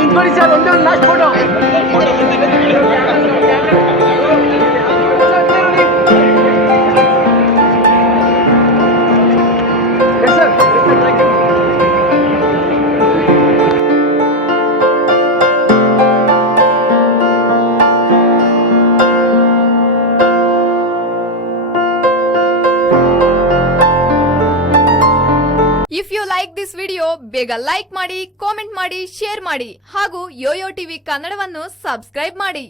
ನಿಂತ್ಕೊಳ್ಳಿ ಸರ್, ಒಂದೇ ಒಂದು last photo. If you like this video ಬೇಗ ಲೈಕ್ ಮಾಡಿ, ಕಾಮೆಂಟ್ ಮಾಡಿ, ಶೇರ್ ಮಾಡಿ ಹಾಗೂ ಯೋಯೋ ಟಿವಿ ಕನ್ನಡವನ್ನು ಸಬ್ಸ್ಕ್ರೈಬ್ ಮಾಡಿ.